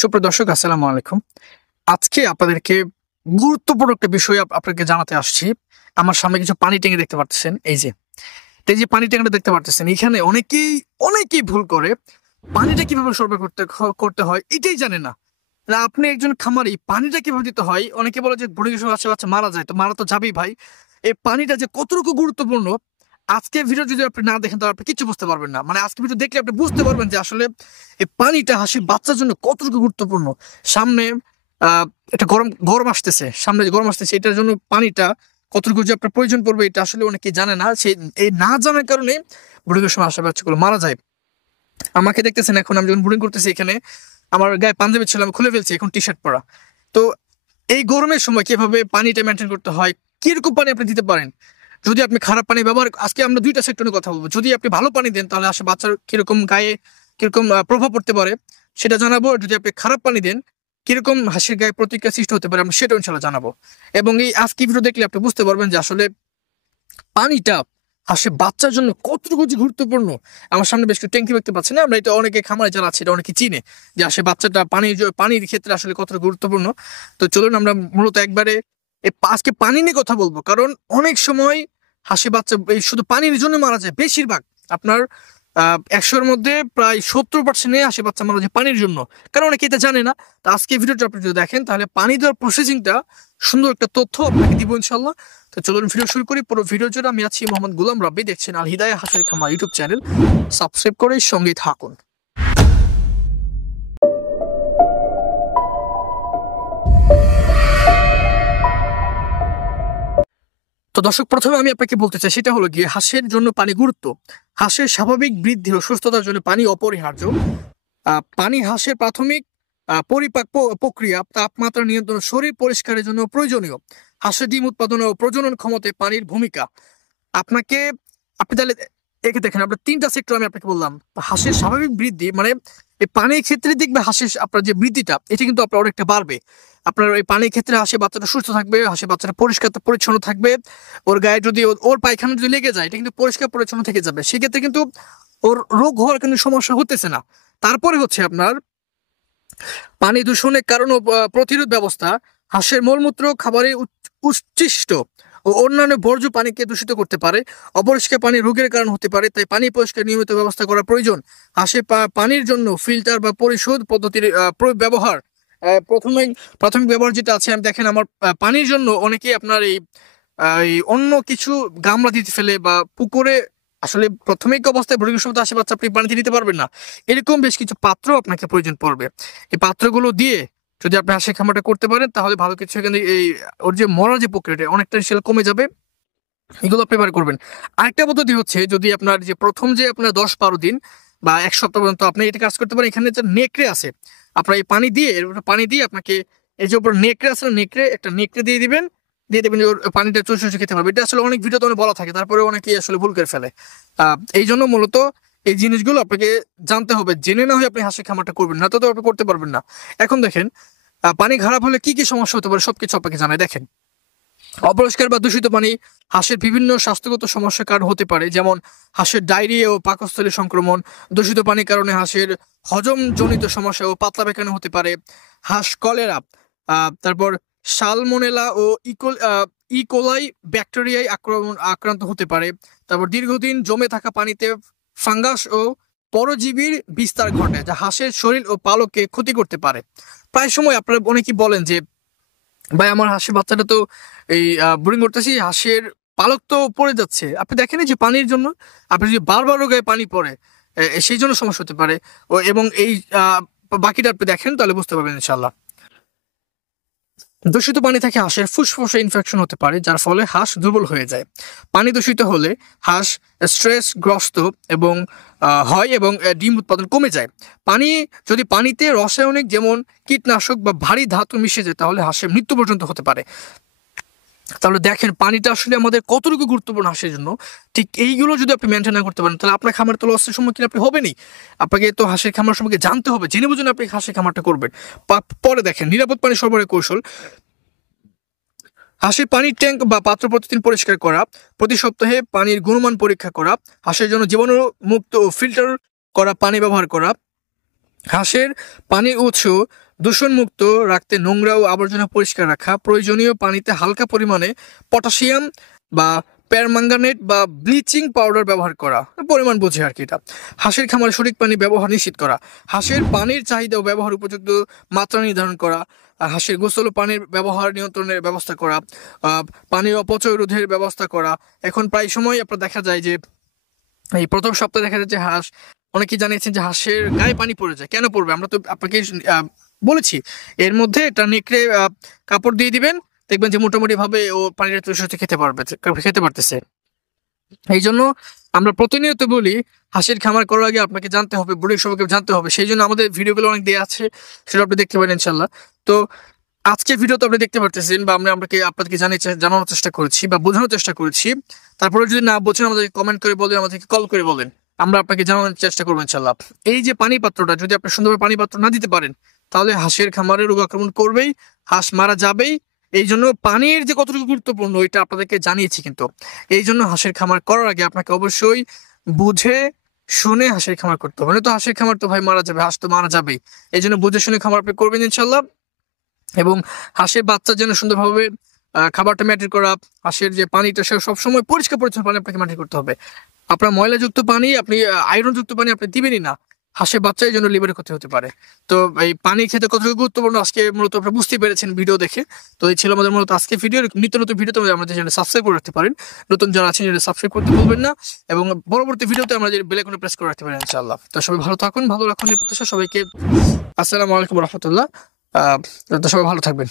সুপ্রিয় দর্শক আসসালামু আলাইকুম। আজকে আপনাদেরকে গুরুত্বপূর্ণ একটা বিষয় আপনাকে জানাতে আসছি। আমার সামনে কিছু পানি ট্যাংকি দেখতে পারতেছেন। এই যে। তো এই যে পানি ট্যাংকিটা দেখতে পারতেছেন, এখানে অনেকেই ভুল করে। পানিটা কিভাবে সরবরাহ করতে হয় এটাই জানে না। আপনি একজন খামারি, পানিটা কিভাবে দিতে হয়? অনেকে বলে যে বুড়ি গেছে বাচ্চা মারা যায়। তো মারা তো যাবেই ভাই। এই পানিটা যে কতটুকু গুরুত্বপূর্ণ, আজকের ভিডিও যদি আপনি না দেখেন তাহলে আপনি কিচ্ছু বুঝতে পারবেন না। মানে আজকের ভিডিও দেখলে আপনি বুঝতে পারবেন যে আসলে এই পানিটা হাসির বাচ্চার জন্য কতটুকু গুরুত্বপূর্ণ। সামনে আহ একটা গরম আসতেছে, সামনে যে গরম আসতেছে এটার জন্য পানিটা কতটুকু যে আপনার প্রয়োজন পড়বে এটা আসলে অনেকেই জানে না। সেই এই না জানার কারণে বুড়ির সময় আশা বাচ্চাগুলো মারা যায়। আমাকে দেখতেছেন, এখন আমি যখন বোরিং করতেছি এখানে আমার গায়ে পাঞ্জাবি ছিল, আমি খুলে ফেলছি, এখন টি শার্ট পরা। তো এই গরমের সময় কিভাবে পানিটা মেনটেন করতে হয়, কিরকম পানি আপনি দিতে পারেন। যদি আপনি খারাপ পানি ব্যবহার, আজকে আমরা দুইটা সেক্টরে কথা বলবো। যদি আপনি ভালো পানি দেন তাহলে আসলে বাচ্চার কিরকম গায়ে কিরকম প্রভাব পড়তে পারে সেটা জানাবো। আর যদি আপনি খারাপ পানি দেন কিরকম হাসির গায়ে প্রতিক্রিয়া সৃষ্টি হতে পারে আমরা সেটা ইনশাল্লাহ জানাবো। এবং এই আজকে ভিডিও দেখলে আপনি বুঝতে পারবেন যে আসলে পানিটা হাঁসের বাচ্চার জন্য কতটুকু যে গুরুত্বপূর্ণ। আমার সামনে বেশ কিছু ট্যাঙ্কি দেখতে পাচ্ছি না, আমরা এটা অনেকে খামারে যারা আছে এটা অনেকে চিনে যে আসলে বাচ্চাটা পানির ক্ষেত্রে আসলে কতটা গুরুত্বপূর্ণ। তো চলুন আমরা মূলত একবারে আজকে পানি নিয়ে কথা বলবো, কারণ অনেক সময় হাঁসের বাচ্চা এই শুধু পানির জন্য মারা যায় বেশিরভাগ। আপনার 100-র মধ্যে প্রায় 70% হাঁসের বাচ্চা মারা যায় পানির জন্য, কারণ অনেকে এটা জানে না। তো আজকে ভিডিওটা আপনি যদি দেখেন তাহলে পানি দেওয়ার প্রসেসিংটা সুন্দর একটা তথ্য আপনাকে দিব ইনশাল্লাহ। তো চলুন ভিডিও শুরু করি। পুরো ভিডিওর জন্য আমি আছি মোহাম্মদ গোলাম রাব্বি, দেখছেন আল হিদায়া হাঁসের খামার ইউটিউব চ্যানেল। সাবস্ক্রাইব করে সঙ্গে থাকুন। তো দর্শক, প্রথমে আমি আপনাকে বলতে চাই সেটা হলো গিয়ে হাঁসের জন্য পানি গুরুত্ব। হাঁসের স্বাভাবিক বৃদ্ধি ও সুস্থতার জন্য পানি অপরিহার্য। পানি হাঁসের প্রাথমিক পরিপাক প্রক্রিয়া, তাপমাত্রা নিয়ন্ত্রণ, শরীর পরিষ্কারের জন্য প্রয়োজনীয়। হাঁসের ডিম উৎপাদন ও প্রজনন ক্ষমতায় পানির ভূমিকা। আপনাকে আপনি তাহলে একে দেখেন, আপনার তিনটা সেক্টর আমি আপনাকে বললাম। হাঁসের স্বাভাবিক বৃদ্ধি মানে এই পানির ক্ষেত্রে দেখবে হাঁসের আপনার যে বৃদ্ধিটা এটা কিন্তু আপনার অনেকটা বাড়বে। আপনার এই পানির ক্ষেত্রে হাঁসের বাচ্চাটা সুস্থ থাকবে, হাঁসের বাচ্চাটা পরিষ্কার পরিচ্ছন্ন থাকবে। ওর গায়ে যদি ওর পায়খানা যদি লেগে যায় এটা কিন্তু পরিষ্কার পরিচ্ছন্ন থেকে যাবে, সেক্ষেত্রে কিন্তু ওর রোগ হওয়ার কিন্তু সমস্যা হতেছে না। তারপরে হচ্ছে আপনার পানি দূষণের কারণ ও প্রতিরোধ ব্যবস্থা। হাঁসের মলমূত্র খাবারের উচ্ছিষ্ট ও অন্যান্য বর্জ্য পানিকে দূষিত করতে পারে। অপরিষ্কার পানি রোগের কারণ হতে পারে, তাই পানি পরিষ্কার নিয়মিত ব্যবস্থা করা প্রয়োজন। হাঁসের পানির জন্য ফিল্টার বা পরিশোধ পদ্ধতির ব্যবহার। প্রথমেই প্রাথমিক ব্যবহার যেটা আছে, আমি দেখেন আমার পানির জন্য অনেকেই আপনার এই অন্য কিছু গামলা দিতে ফেলে বা পুকুরে। আসলে প্রাথমিক অবস্থায় ভ্রূণ সময় আশে বাচ্চা আপনি পানিতে দিতে পারবেন না, এরকম বেশ কিছু পাত্র আপনাকে প্রয়োজন পড়বে। এই পাত্রগুলো দিয়ে যদি আপনি হাঁসের খামারটা করতে পারেন তাহলে ভালো কিছু এখানে এই ওর যে মরার যে প্রক্রিয়াটা অনেকটা সেটা কমে যাবে। এগুলো আপনি এবার করবেন। আরেকটা পদ্ধতি হচ্ছে, যদি আপনার যে প্রথম যে আপনার 10-12 দিন বা এক সপ্তাহ পর্যন্ত আপনি এটা কাজ করতে পারেন। এখানে যে নেকড়ে আছে, আপনার এই পানি দিয়ে আপনাকে এই যে উপর নেকড়ে আছে না, একটা নেকড়ে দিয়ে দেবেন যে ওর পানিটা চুষে চুষে খেতে পারবে। এটা আসলে অনেক ভিডিওতে অনেক বলা থাকে, তারপরে অনেকেই আসলে ভুল করে ফেলে। এই জন্য মূলত এই জিনিসগুলো আপনাকে জানতে হবে, জেনে না হয় আপনি হাঁসের খামারটা করবেন না, তো আপনি করতে পারবেন না। এখন দেখেন, পানি খারাপ হলে কি কি সমস্যা হতে পারে সবকিছু আপনাকে জানাই। দেখেন, অপরিষ্কার বা দূষিত পানি হাঁসের বিভিন্ন স্বাস্থ্যগত সমস্যার কারণ হতে পারে, যেমন হাঁসের ডায়রিয়া ও পাকস্থলী সংক্রমণ। দূষিত পানির কারণে হাঁসের হজমজনিত সমস্যা ও পাতলা পায়খানা হতে পারে। হাঁস কলেরা, তারপর সালমোনেলা ও ইকোলাই ব্যাকটেরিয়ায় আক্রান্ত হতে পারে। তারপর দীর্ঘদিন জমে থাকা পানিতে ফাঙ্গাস ও পরজীবীর বিস্তার ঘটে, যা হাঁসের শরীর ও পালককে ক্ষতি করতে পারে। প্রায় সময় আপনারা অনেকেই বলেন যে ভাই আমার হাঁসের বাচ্চাটা তো এই বোরিং করতেছি, হাঁসের পালক তো পড়ে যাচ্ছে। আপনি দেখেন যে পানির জন্য আপনি যদি বারবার গায়ে পানি পড়ে সেই জন্য সমস্যা হতে পারে। এবং এই বাকিটা আপনি দেখেন তাহলে বুঝতে পারবেন ইনশাল্লাহ। দূষিত পানি থেকে হাঁসের ফুসফুসে ইনফেকশন হতে পারে, যার ফলে হাঁস দুর্বল হয়ে যায়। পানি দূষিত হলে হাঁস স্ট্রেসগ্রস্ত এবং হয় এবং ডিম উৎপাদন কমে যায়। যদি পানিতে রাসায়নিক যেমন কীটনাশক বা ভারী ধাতু মিশে যায় তাহলে হাঁসের মৃত্যু পর্যন্ত হতে পারে। তাহলে দেখেন পানিটা আসলে আমাদের কতটুকু গুরুত্বপূর্ণ হাঁসের জন্য। ঠিক এইগুলো যদি আপনি মেনটেন না করতে পারেন তাহলে আপনার খামার তো লসের সম্মুখীন আপনি হবেনই। আপনাকে তো হাঁসের খামার সম্পর্কে জানতে হবে, জেনে বুঝুন আপনি হাঁসের খামারটা করবেন। পরে দেখেন নিরাপদ পানি সরবরাহের কৌশল। হাঁসের পানির ট্যাঙ্ক বা পাত্র প্রতিদিন পরিষ্কার করা, প্রতি সপ্তাহে পানির গুণমান পরীক্ষা করা, হাঁসের জন্য জীবাণু মুক্ত ও ফিল্টার করা পানি ব্যবহার করা, হাঁসের পানির উৎস দূষণমুক্ত রাখতে নোংরা ও আবর্জনা পরিষ্কার রাখা, প্রয়োজনীয় পানিতে হালকা পরিমাণে পটাশিয়াম বা পারম্যাঙ্গানেট বা ব্লিচিং পাউডার ব্যবহার করা, পরিমাণ বুঝে আর কি এটা। হাঁসের খামারে সঠিক পানি ব্যবহার নিশ্চিত করা, হাঁসের পানির চাহিদা ও ব্যবহার উপযুক্ত মাত্রা নির্ধারণ করা, হাঁসের গোসল ও পানির ব্যবহার নিয়ন্ত্রণের ব্যবস্থা করা, পানির অপচয় রোধের ব্যবস্থা করা। এখন প্রায় সময় আপনার দেখা যায় যে এই প্রথম সপ্তাহে দেখা যায় যে হাঁস, অনেকেই জানিয়েছেন যে হাঁসের গায়ে পানি পড়ে যায়। কেন পড়বে? আমরা তো আপনাকে বলেছি এর মধ্যে এটা নেকড়ে কাপড় দিয়ে দিবেন, দেখবেন যে মোটামুটি ভাবে ও পানির সাথে খেতে পারতেছে। এই জন্য আমরা প্রতিনিয়ত বলি হাঁসের খামার করার আগে আপনাকে জানতে হবে, ব্রুডিং সম্পর্কে জানতে হবে। সেই জন্য আমাদের ভিডিওগুলো অনেক দেওয়া আছে, সেটা আপনি দেখতে পারেন ইনশাল্লাহ। তো আজকের ভিডিও তো আপনি দেখতে পারতেছেন, বা আমরা আপনাদেরকে জানানোর চেষ্টা করেছি বা বোঝানোর চেষ্টা করেছি। তারপরে যদি না বোঝেন আমাদেরকে কমেন্ট করে বলেন, আমাদেরকে কল করে বলেন, আমরা আপনাকে জানানোর চেষ্টা করবো ইনশাল্লাহ। এই যে পানি পাত্রটা, যদি আপনি সুন্দরভাবে পানি পাত্র না দিতে পারেন, তাহলে হাঁসের খামারে রোগ আক্রমণ করবেই, হাঁস মারা যাবেই। এই জন্য পানির যে কতটুকু গুরুত্বপূর্ণ এটা আপনাদেরকে জানিয়েছি। কিন্তু এই জন্য হাঁসের খামার করার আগে আপনাকে অবশ্যই বুঝে শুনে হাঁসের খামার করতে হবে। তো হাঁসের খামার তো ভাই মারা যাবে, হাঁস তো মারা যাবেই। এই জন্য বুঝে শুনে খামার আপনি করবেন ইনশাল্লাহ। এবং হাঁসের বাচ্চার জন্য সুন্দরভাবে খাবারটা ম্যাটের করা, হাঁসের যে পানিটা সে সবসময় পরিষ্কার পরিচ্ছন্ন পানি আপনাকে ম্যাটের করতে হবে। আপনার ময়লাযুক্ত পানি, আপনি আয়রনযুক্ত পানি আপনি দিবেনই না, হাঁসের বাচ্চার জন্য লিভারের ক্ষতি হতে পারে। তো এই পানি খেতে কতটুকু গুরুত্বপূর্ণ আজকে মূলত আপনারা বুঝতে পেরেছেন ভিডিও দেখে। তো এই ছিল আমাদের মূলত আজকে ভিডিও। নিত্য নতুন ভিডিওতে আমাদের চ্যানেল সাবস্ক্রাইব করে রাখতে পারেন, নতুন যারা আছেন সাবস্ক্রাইব করতে ভুলবেন না, এবং পরবর্তী ভিডিওতে আমরা যে বেল আইকনে প্রেস করে রাখতে পারেন ইনশাআল্লাহ। তো সবাই ভালো থাকুন, ভালো রাখুন এই প্রত্যাশা। সবাইকে আসসালামু আলাইকুম রহমতুল্লাহ। তো সবাই ভালো থাকবেন।